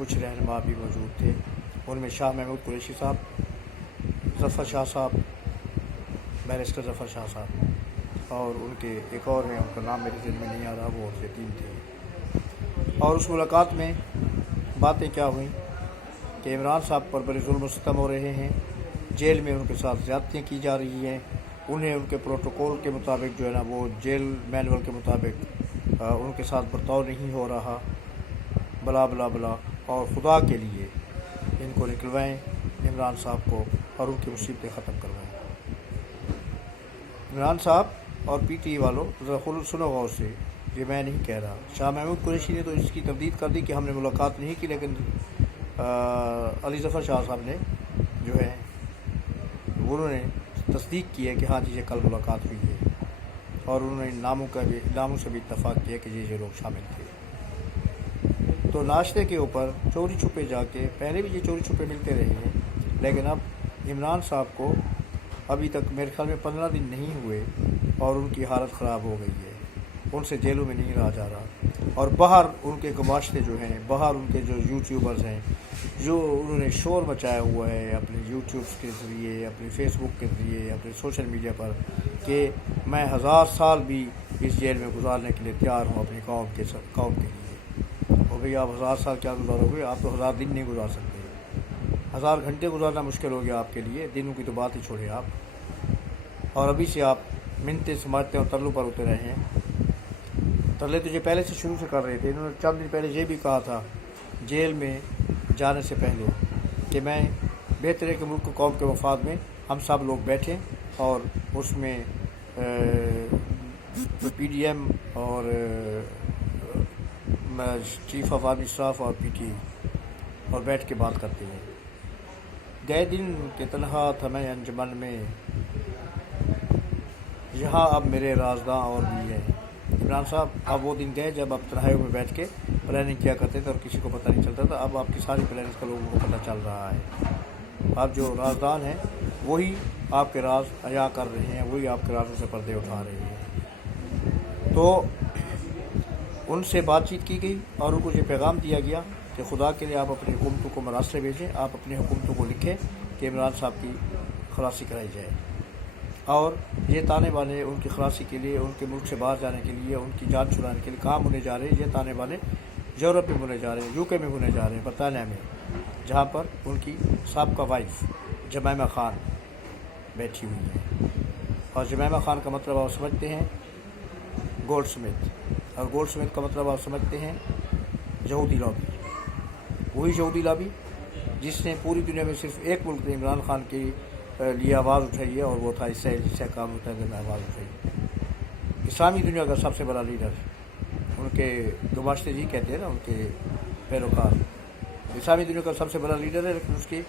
کچھ رہنما بھی موجود تھے، ان میں شاہ محمود قریشی صاحب، ظفر شاہ صاحب، بیرسٹر ظفر شاہ صاحب، اور ان کے ایک اور ہیں، ان کا نام میرے ذہن میں نہیں آ رہا، وہ یتیم تھے۔ اور اس ملاقات میں باتیں کیا ہوئیں کہ عمران صاحب پر بڑے ظلم و ستم ہو رہے ہیں، جیل میں ان کے ساتھ زیادتیاں کی جا رہی ہیں، انہیں ان کے پروٹوکول کے مطابق جو ہے نا وہ جیل مینول کے مطابق ان کے ساتھ برتاؤ نہیں ہو رہا، بلا بلا بلا، اور خدا کے لیے ان کو نکلوائیں عمران صاحب کو اور ان کی مصیبتیں ختم کروائیں۔ عمران صاحب اور پی ٹی والوں ذرا خود سنو غور سے، یہ میں نہیں کہہ رہا، شاہ محمود قریشی نے تو اس کی تردید کر دی کہ ہم نے ملاقات نہیں کی، لیکن علی ظفر شاہ صاحب نے جو ہے انہوں نے تصدیق کی ہے کہ ہاں جی یہ کل ملاقات ہوئی ہے، اور انہوں نے ناموں سے بھی اتفاق کیا کہ یہ لوگ شامل تھے۔ تو ناشتے کے اوپر چوری چھپے جا کے، پہلے بھی یہ چوری چھپے ملتے رہے ہیں، لیکن اب عمران صاحب کو ابھی تک میرے خیال میں 15 دن نہیں ہوئے اور ان کی حالت خراب ہو گئی ہے، ان سے جیلوں میں نہیں رہا جا رہا، اور باہر ان کے گماشتے جو ہیں، باہر ان کے جو یوٹیوبرز ہیں، جو انہوں نے شور مچایا ہوا ہے اپنے یوٹیوبس کے ذریعے، اپنے فیس بک کے ذریعے، اپنے سوشل میڈیا پر، کہ میں 1000 سال بھی اس جیل میں گزارنے کے لیے تیار ہوں اپنی قوم کے لیے۔ اور بھئی آپ 1000 سال کیا گزارو گے؟ آپ تو 1000 دن نہیں گزار سکتے، 1000 گھنٹے گزارنا مشکل ہو گیا آپ کے لیے، دنوں کی تو بات ہی چھوڑے آپ، اور ابھی سے آپ منتیں سماجتے اور ترلوں پر اتر رہے ہیں۔ ترلے تو یہ پہلے سے شروع سے کر رہے تھے، انہوں نے چند دن پہلے یہ بھی کہا تھا جیل میں جانے سے پہلے کہ میں بہتر ہے کہ ملک و قوم کے مفاد میں ہم سب لوگ بیٹھیں، اور اس میں پی ڈی ایم اور چیف آف آرمی اسٹاف اور پی ٹی اور بیٹھ کے بات کرتے ہیں۔ گئے دن کے تنہا تھا میں انجمن میں، یہاں اب میرے رازداں اور بھی ہیں۔ عمران صاحب اب وہ دن گئے جب آپ تنہائیوں میں بیٹھ کے پلاننگ کیا کرتے تھے اور کسی کو پتہ نہیں چلتا تھا، اب آپ کی ساری پلاننگ کا لوگوں کو پتہ چل رہا ہے۔ آپ جو رازدان ہیں وہی آپ کے راز عیاں کر رہے ہیں، وہی آپ کے رازوں سے پردے اٹھا رہے ہیں۔ تو ان سے بات چیت کی گئی اور ان کو یہ پیغام دیا گیا کہ خدا کے لیے آپ اپنی حکومتوں کو مراسلے بھیجیں، آپ اپنی حکومتوں کو لکھیں کہ عمران صاحب کی خلاصی کرائی جائے، اور یہ تانے بانے ان کی خلاصی کے لیے، ان کے ملک سے باہر جانے کے لیے، ان کی جان چھڑانے کے لیے کام ہونے جا رہے ہیں۔ یہ تانے بانے یورپ میں ہونے جا رہے ہیں، UK میں ہونے جا رہے ہیں، برطانیہ میں، جہاں پر ان کی سابقہ وائف جمائمہ خان بیٹھی ہوئی ہے، اور جمائمہ خان کا مطلب آپ سمجھتے ہیں گولڈ سمتھ، اور گولڈ سمتھ کا مطلب آپ سمجھتے ہیں یہودی لابی، وہی یہودی لابی جس نے پوری دنیا میں صرف ایک ملک نے عمران خان کے لیے آواز اٹھائی ہے، اور وہ تھا اسرائیل، جسے اقوام متحدہ میں آواز اٹھائی۔ اسلامی دنیا کا سب سے بڑا لیڈر، ان کے گماشتے جی کہتے ہیں نا ان کے پیروکار، اسلامی دنیا کا سب سے بڑا لیڈر ہے، لیکن اس کے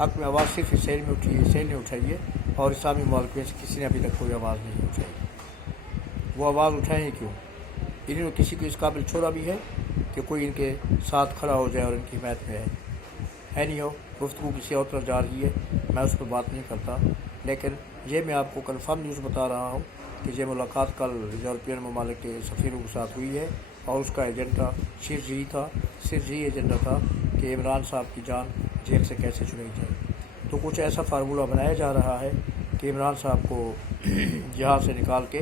حق میں آواز صرف اسرائیل میں اٹھی ہے، اسرائیل نے اٹھائی ہے، اور اسلامی ممالک میں سے کسی نے ابھی تک کوئی آواز نہیں اٹھائی۔ وہ آواز اٹھائیں ہی کیوں؟ انہوں نے کسی کو اس قابل چھوڑا بھی ہے کہ کوئی ان کے ساتھ کھڑا ہو جائے اور ان کی حمایت میں ہے نہیں ہو۔ گفتگو کسی اور طرف جا رہی ہے، میں اس پر بات نہیں کرتا، لیکن یہ میں آپ کو کنفرم نیوز بتا رہا ہوں کہ یہ ملاقات کل یورپین ممالک کے سفیروں کے ساتھ ہوئی ہے، اور اس کا ایجنڈا صرف یہی ایجنڈا تھا کہ عمران صاحب کی جان جیل سے کیسے چھڑائی جائے۔ تو کچھ ایسا فارمولہ بنایا جا رہا ہے کہ عمران صاحب کو یہاں سے نکال کے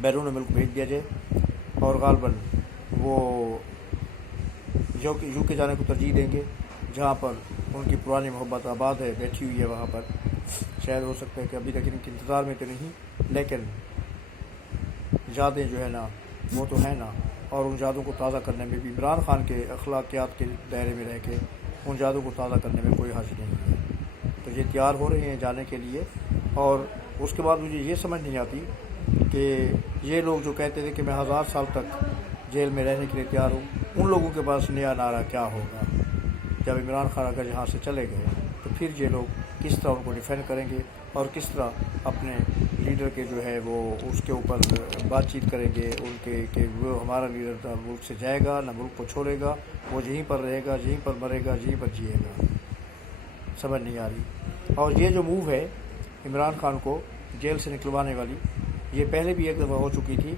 بیرون ملک بھیج دیا جائے، اور غالباً وہ UK جانے کو ترجیح دیں گے، جہاں پر ان کی پرانی محبت آباد ہے، بیٹھی ہوئی ہے وہاں پر۔ شاید ہو سکتا ہے کہ ابھی تک ان کے انتظار میں تو نہیں، لیکن یادیں جو ہے نا وہ تو ہیں نا، اور ان یادوں کو تازہ کرنے میں بھی عمران خان کے اخلاقیات کے دائرے میں رہ کے ان یادوں کو تازہ کرنے میں کوئی حرج نہیں ہے۔ تو یہ تیار ہو رہے ہیں جانے کے لیے، اور اس کے بعد مجھے یہ سمجھ نہیں آتی کہ یہ لوگ جو کہتے تھے کہ میں 1000 سال تک جیل میں رہنے کے لیے تیار ہوں، ان لوگوں کے پاس نیا نعرہ کیا ہوگا جب عمران خان اگر یہاں سے چلے گئے؟ تو پھر یہ لوگ کس طرح ان کو ڈیفینڈ کریں گے، اور کس طرح اپنے لیڈر کے جو ہے وہ اس کے اوپر بات چیت کریں گے ان کے کہ وہ ہمارا لیڈر نہ ملک سے جائے گا، نہ ملک کو چھوڑے گا، وہ یہیں پر رہے گا، یہیں پر مرے گا، یہیں پر جیے گا؟ سمجھ نہیں آ رہی۔ اور یہ جو موو ہے عمران خان کو جیل سے نکلوانے والی، یہ پہلے بھی ایک دفعہ ہو چکی تھی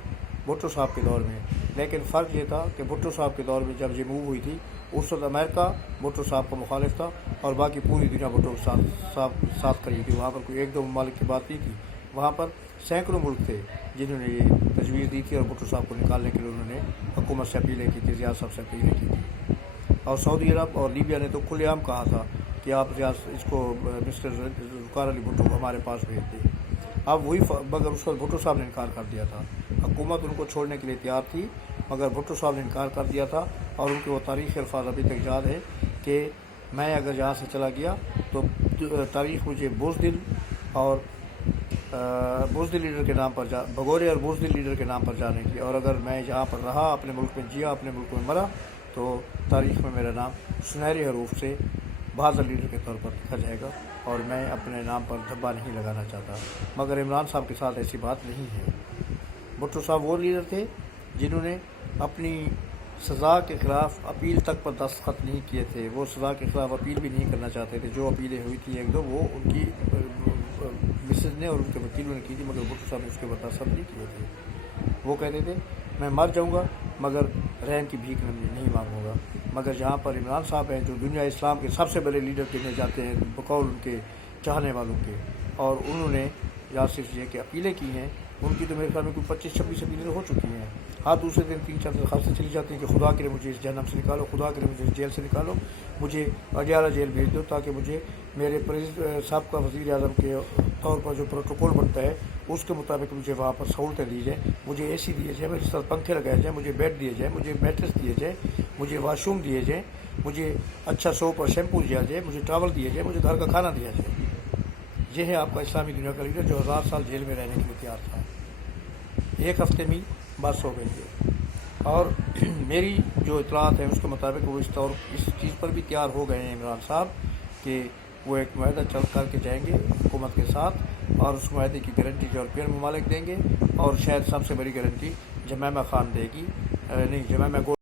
بھٹو صاحب کے دور میں، لیکن فرق یہ تھا کہ بھٹو صاحب کے دور میں جب یہ موو ہوئی تھی اس وقت امریکہ بھٹو صاحب کا مخالف تھا اور باقی پوری دنیا بھٹو ساتھ کھڑی تھی. وہاں پر کوئی ایک دو ممالک کی بات نہیں تھی, وہاں پر سینکڑوں ملک تھے جنہوں نے یہ تجویز دی تھی اور بھٹو صاحب کو نکالنے کے لیے انہوں نے حکومت سے اپیلیں کی تھی, ریاض صاحب سے اپیلیں کی تھی. اور سعودی عرب اور لیبیا نے تو کھلے عام کہا تھا کہ آپ اس کو مسٹر ذوالفقار علی بھٹو کو ہمارے پاس بھیج دیں. اب وہی مگر اس وقت بھٹو صاحب نے انکار کر دیا تھا. حکومت ان کو چھوڑنے کے لیے تیار تھی مگر بھٹو صاحب نے انکار کر دیا تھا. اور ان کے وہ تاریخی الفاظ ابھی تک یاد ہے کہ میں اگر یہاں سے چلا گیا تو تاریخ مجھے بزدل اور بزدل لیڈر کے نام پر بھگورے اور بزدل لیڈر کے نام پر جانے کی, اور اگر میں یہاں پر رہا, اپنے ملک میں جیا, اپنے ملک میں مرا, تو تاریخ میں میرا نام سنہری حروف سے بہادر لیڈر کے طور پر لکھا جائے گا. اور میں اپنے نام پر دھبا نہیں لگانا چاہتا. مگر عمران صاحب کے ساتھ ایسی بات نہیں ہے. بھٹو صاحب وہ لیڈر تھے جنہوں نے اپنی سزا کے خلاف اپیل تک پر دستخط نہیں کیے تھے. وہ سزا کے خلاف اپیل بھی نہیں کرنا چاہتے تھے. جو اپیلیں ہوئی تھیں ایک دو وہ ان کی مسز نے اور ان کے وکیلوں نے کی تھی, مگر بھٹو صاحب نے اس کے اوپر دستخط نہیں کیے تھے. وہ کہتے تھے میں مر جاؤں گا مگر رحم کی بھیک نہیں مانگوں گا. مگر جہاں پر عمران صاحب ہیں جو دنیا اسلام کے سب سے بڑے لیڈر کہنے جاتے ہیں بقول ان کے چاہنے والوں کے, اور انہوں نے یا صرف یہ کہ اپیلیں کی ہیں, ان کی تو میرے خیال میں کوئی 25-26 اپیلیں ہو چکی ہیں. ہاں دوسرے دن 3-4 درخواستیں چلی جاتی ہیں کہ خدا کرے مجھے اس جہنم سے نکالو, خدا کرے مجھے اس جیل سے نکالو, مجھے اڈیالہ جیل بھیج دو تاکہ مجھے میرے صاحب کا وزیر اعظم کے طور پر جو پروٹوکول بنتا ہے اس کے مطابق مجھے وہاں پر سہولتیں دی جائیں, مجھے اے سی دیے جائیں, میرے ساتھ پنکھے لگائے جائیں, مجھے بیڈ دیے جائیں, مجھے میٹرس دیے جائیں, مجھے واش روم دیے جائیں, مجھے اچھا سوپ اور شیمپو دیا جائے, مجھے ٹاول دیے جائے, مجھے گھر کا کھانا دیا جائے. یہ ہے آپ کا اسلامی دنیا کا لیڈر جو 1000 سال جیل میں رہنے کے لیے تیار تھا. ایک ہفتے میں بس ہو گئی ہے. اور میری جو اطلاعات ہیں اس کے مطابق وہ اس چیز پر بھی تیار ہو گئے ہیں عمران صاحب کہ وہ ایک معاہدہ چل کر کے جائیں گے حکومت کے ساتھ, اور اس معاہدے کی گارنٹی یورپین ممالک دیں گے, اور شاید سب سے بڑی گارنٹی جمائمہ خان دے گی, نہیں جمائمہ